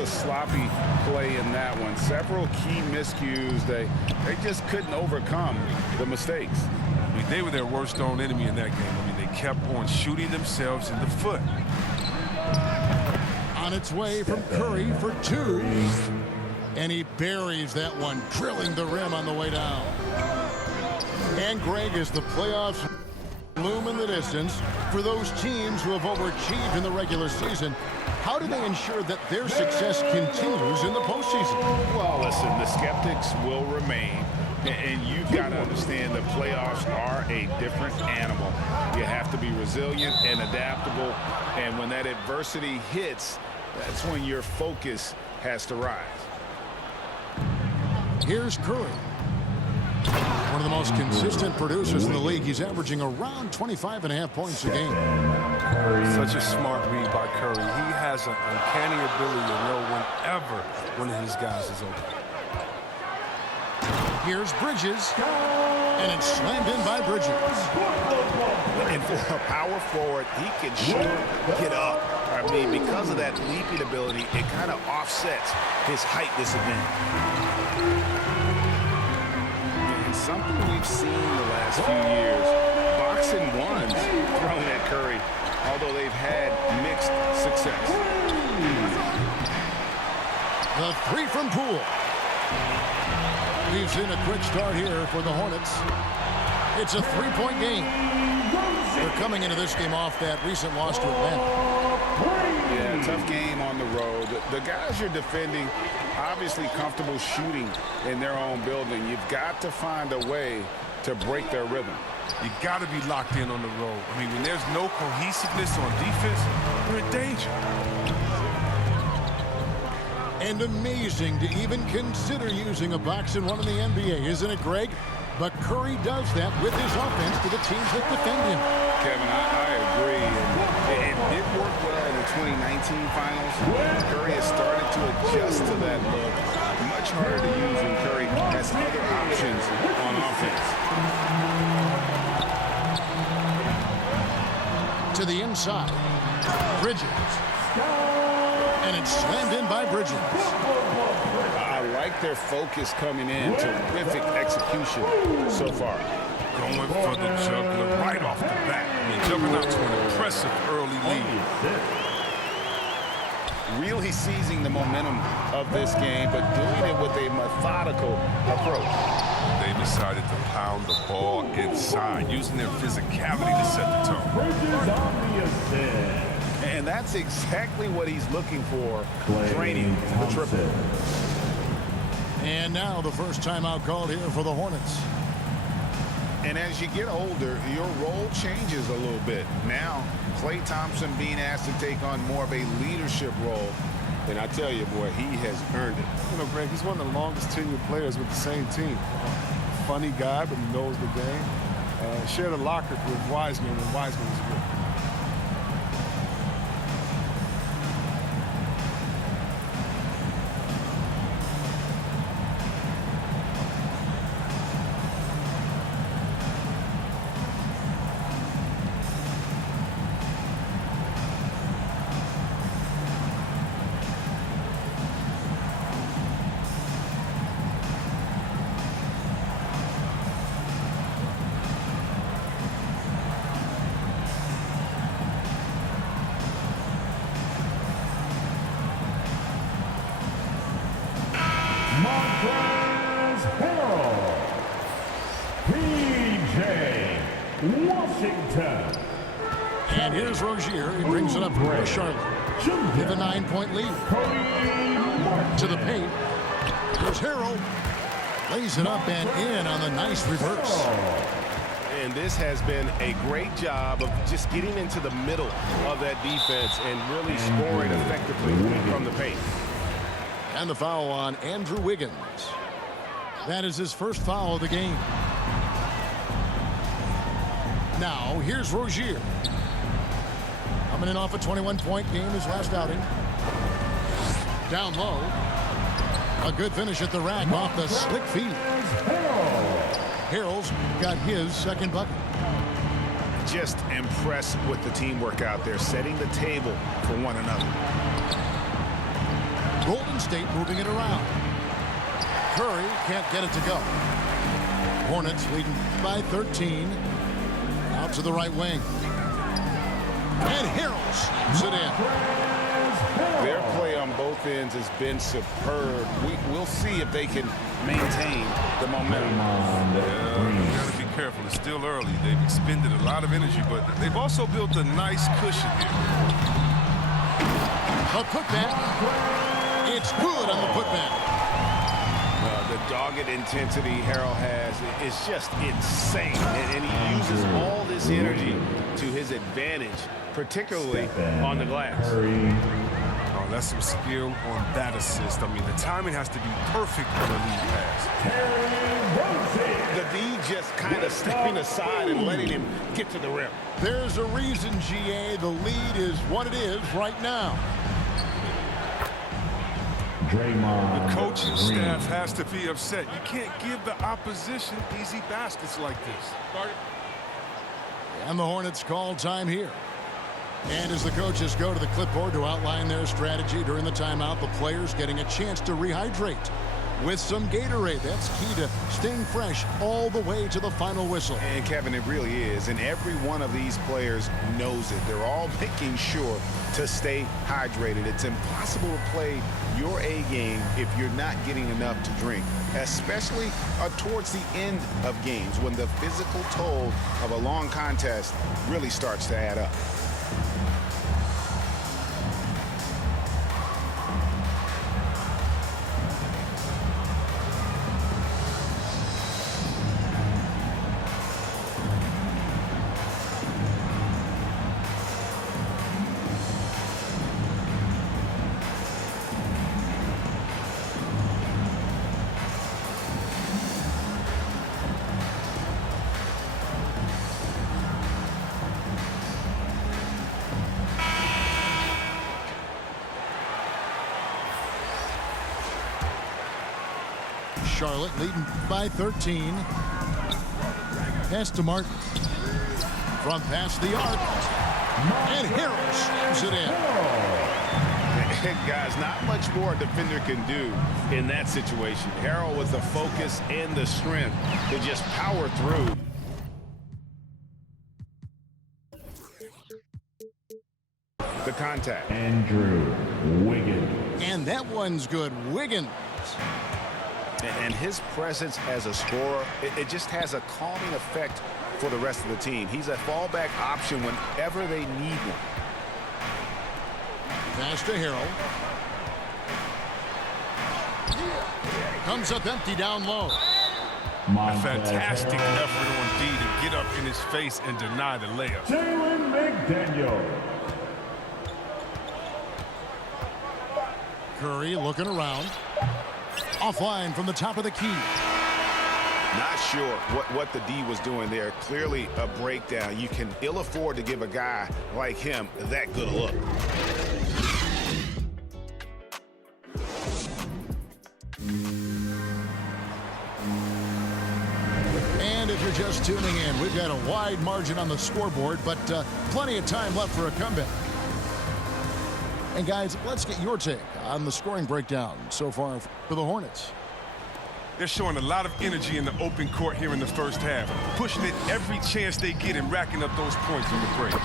a sloppy play in that one. Several key miscues. They just couldn't overcome the mistakes. I mean, they were their worst own enemy in that game. I mean, they kept on shooting themselves in the foot. On its way from Curry for two. And he buries that one, drilling the rim on the way down. And Greg, as the playoffs loom in the distance, for those teams who have overachieved in the regular season, how do they ensure that their success continues in the postseason? Well, listen, the skeptics will remain. And you've got to understand the playoffs are a different animal. You have to be resilient and adaptable. And when that adversity hits, that's when your focus has to rise. Here's Curry. One of the most consistent producers in the league. He's averaging around 25.5 points a game. Such a smart read by Curry. He has an uncanny ability to know whenever one of his guys is open. Here's Bridges. And it's slammed in by Bridges. And for a power forward, he can shoot, get up. I mean, because of that leaping ability, it kind of offsets his height disadvantage. And something we've seen the last few years, boxing ones thrown at Curry, although they've had mixed success. The three from Poole. Leaves in a quick start here for the Hornets. It's a three-point game. They're coming into this game off that recent loss to Atlanta. Yeah, tough game on the road. The guys you're defending, obviously comfortable shooting in their own building. You've got to find a way to break their rhythm. You got to be locked in on the road. I mean, when there's no cohesiveness on defense, you're in danger. And amazing to even consider using a box and one in the NBA, isn't it, Greg? But Curry does that with his offense to the teams that defend him. Kevin, I agree. It did work well in the 2019 finals. Curry has started to adjust to that look. Much harder to use when Curry has other options on offense. To the inside. Bridges. And it's slammed in by Bridges. I like their focus coming in. Terrific execution so far. Going for the juggler right off the bat. I mean, jumping out to an impressive early lead. Really seizing the momentum of this game, but doing it with a methodical approach. They decided to pound the ball inside, using their physicality to set the tone. And that's exactly what he's looking for, draining the triple. And now the first timeout called here for the Hornets. And as you get older, your role changes a little bit. Now, Klay Thompson being asked to take on more of a leadership role. And I tell you, boy, he has earned it. You know, Greg, he's one of the longest tenured players with the same team. Funny guy, but he knows the game. Shared a locker with Wiseman when Wiseman was good. And here's Rozier. He brings it up for Charlotte. With a 9-point lead. To the paint. Here's Harrell. Lays it up and in on the nice reverse. And this has been a great job of just getting into the middle of that defense and really scoring effectively from the paint. And the foul on Andrew Wiggins. That is his first foul of the game. Now, here's Rozier. Coming in off a 21-point game his last outing. Down low. A good finish at the rack off the slick feed. Harrell's got his second bucket. Just impressed with the teamwork out there, setting the table for one another. Golden State moving it around. Curry can't get it to go. Hornets leading by 13. Out to the right wing. And Harrell slams it in. Their play on both ends has been superb. We'll see if they can maintain the momentum. You got to be careful. It's still early. They've expended a lot of energy, but they've also built a nice cushion here. A putback. It's good on the putback. The dogged intensity Harrell has is just insane. And he uses all this energy to his advantage, particularly on the glass. Oh, that's some skill on that assist. I mean, the timing has to be perfect on a lead pass. The D just kind of stepping aside and letting him get to the rim. There's a reason, GA, the lead is what it is right now. The coaching staff has to be upset. You can't give the opposition easy baskets like this. And the Hornets call time here. And as the coaches go to the clipboard to outline their strategy during the timeout, the players getting a chance to rehydrate with some Gatorade. That's key to staying fresh all the way to the final whistle. And Kevin, it really is. And every one of these players knows it. They're all making sure to stay hydrated. It's impossible to play your A game if you're not getting enough to drink, especially towards the end of games when the physical toll of a long contest really starts to add up. Charlotte leading by 13. Pass to Martin. From past the arc. And Harrell slams it in. Guys, not much more a defender can do in that situation. Harrell with the focus and the strength to just power through. The contact. Andrew Wiggins. And that one's good. Wiggins. And his presence as a scorer, it just has a calming effect for the rest of the team. He's a fallback option whenever they need one. Pass to Harrell. Comes up empty down low. A fantastic effort on D to get up in his face and deny the layup. Jalen McDaniel. Curry looking around. Offline from the top of the key. Not sure what the D was doing there. Clearly a breakdown. You can ill afford to give a guy like him that good a look. And if you're just tuning in, we've got a wide margin on the scoreboard, but plenty of time left for a comeback. And guys, let's get your take on the scoring breakdown so far for the Hornets. They're showing a lot of energy in the open court here in the first half, pushing it every chance they get and racking up those points from the break.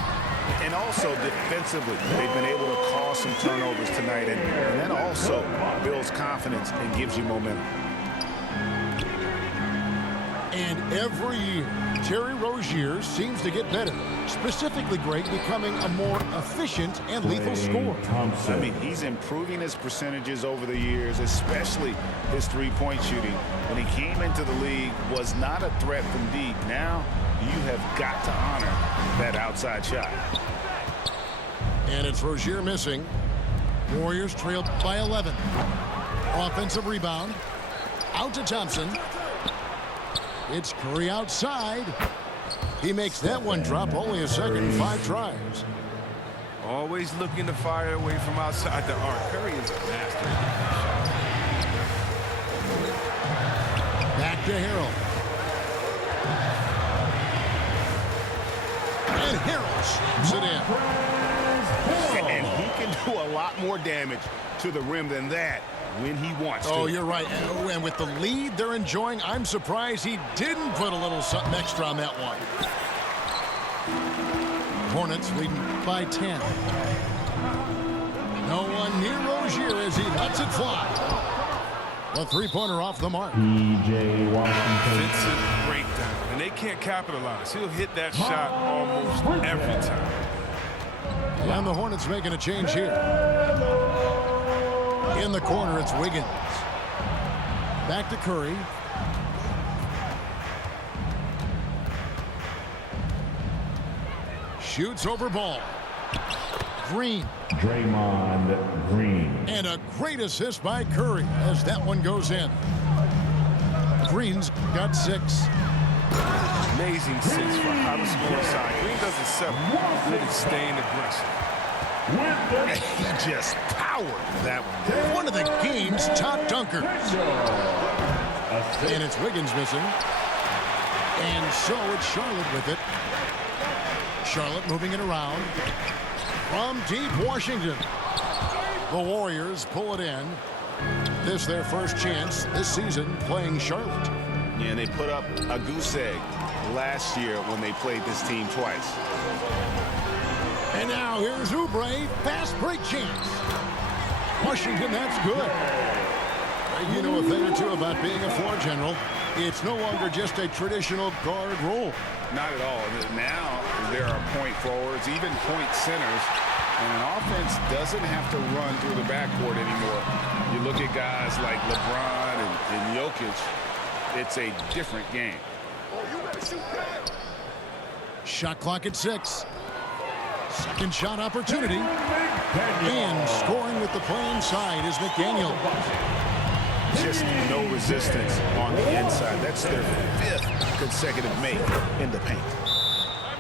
And also defensively, they've been able to cause some turnovers tonight, and that also builds confidence and gives you momentum. And every year, Terry Rozier seems to get better. Specifically great, becoming a more efficient and lethal scorer. I mean, he's improving his percentages over the years, especially his three-point shooting. When he came into the league, was not a threat from deep. Now, you have got to honor that outside shot. And it's Rozier missing. Warriors trailed by 11. Offensive rebound. Out to Thompson. It's Curry outside. He makes that one drop only a second. 5 tries. Always looking to fire away from outside the arc. Curry is a master. Back to Harrell. And Harrell slams it in. And he can do a lot more damage to the rim than that when he wants to. Oh, you're right. And with the lead they're enjoying, I'm surprised he didn't put a little something extra on that one. Hornets leading by 10. No one near Rozier as he lets it fly. A three-pointer off the mark. P.J. Washington. Vincent breakdown, and they can't capitalize. He'll hit that shot almost every time. And the Hornets making a change here. In the corner, it's Wiggins. Back to Curry. Shoots over ball. Green. Draymond Green. And a great assist by Curry as that one goes in. Green's got 6. Amazing sense for how to score inside. Green doesn't settle. Really staying aggressive. He just powered that one. One of the game's top dunkers. And it's Wiggins missing. And so it's Charlotte with it. Charlotte moving it around. From deep Washington. The Warriors pull it in. This their first chance this season playing Charlotte. Yeah, and they put up a goose egg last year when they played this team twice. And now here's Oubre. Fast break chance. Washington, that's good. You know a thing or two about being a floor general. It's no longer just a traditional guard role. Not at all. Now there are point forwards, even point centers, and an offense doesn't have to run through the backcourt anymore. You look at guys like LeBron and Jokic, it's a different game. Shot clock at 6. Second shot opportunity. And scoring with the play inside is McDaniel. Just no resistance on the inside. That's their 5th consecutive make in the paint.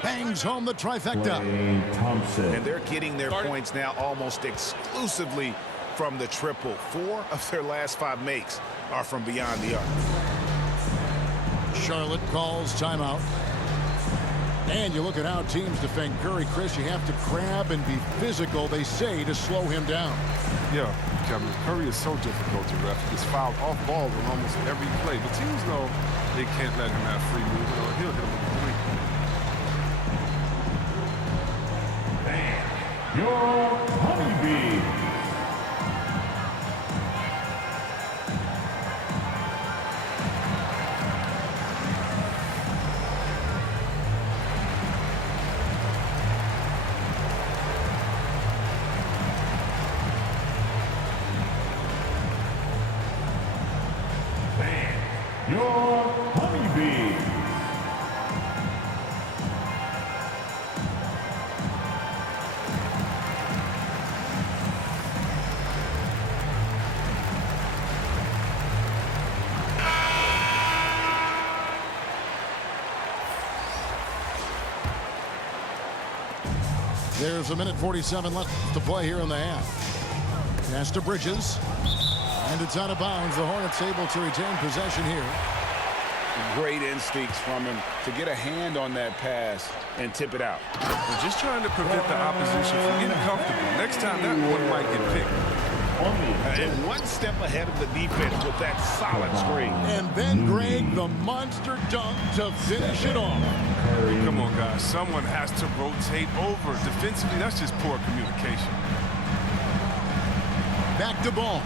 Bangs home the trifecta. Klay Thompson. And they're getting their points now almost exclusively from the triple. 4 of their last 5 makes are from beyond the arc. Charlotte calls timeout. And you look at how teams defend Curry, Chris. You have to grab and be physical, they say, to slow him down. Yeah, Kevin, Curry is so difficult to ref. He gets fouled off ball on almost every play. But teams know they can't let him have free movement or he'll hit him with a 3. Your Honeybee. Your Honeybee. There's a minute 47 left to play here in the half. Pass to Bridges. And it's out of bounds. The Hornets able to retain possession here. Great instincts from him to get a hand on that pass and tip it out. They're just trying to prevent the opposition from getting comfortable. Next time, that one might get picked. And one step ahead of the defense with that solid screen. And then Greg, the monster dunk to finish it off. Come on, guys. Someone has to rotate over. Defensively, that's just poor communication. Back to ball.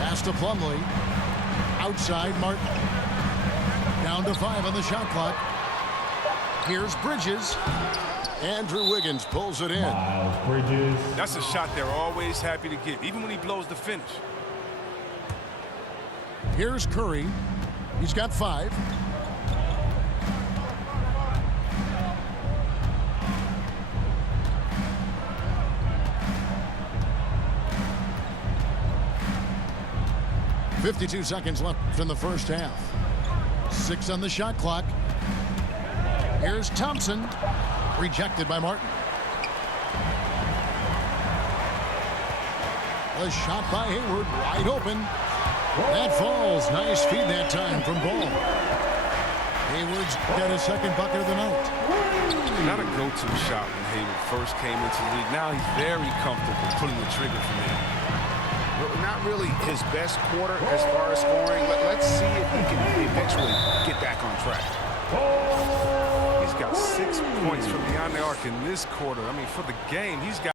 Pass to Plumlee. Outside, Martin. Down to 5 on the shot clock. Here's Bridges. Andrew Wiggins pulls it in. Miles Bridges. That's a shot they're always happy to get, even when he blows the finish. Here's Curry. He's got 5. .52 seconds left in the first half. 6 on the shot clock. Here's Thompson. Rejected by Martin. A shot by Hayward, wide open. That falls. Nice feed that time from Ball. Hayward's got his second bucket of the night. Not a go-to shot when Hayward first came into the league. Now he's very comfortable pulling the trigger from there. Not really his best quarter as far as scoring. Let's see if he can eventually get back on track. He's got 6 points from beyond the arc in this quarter. I mean, for the game, he's got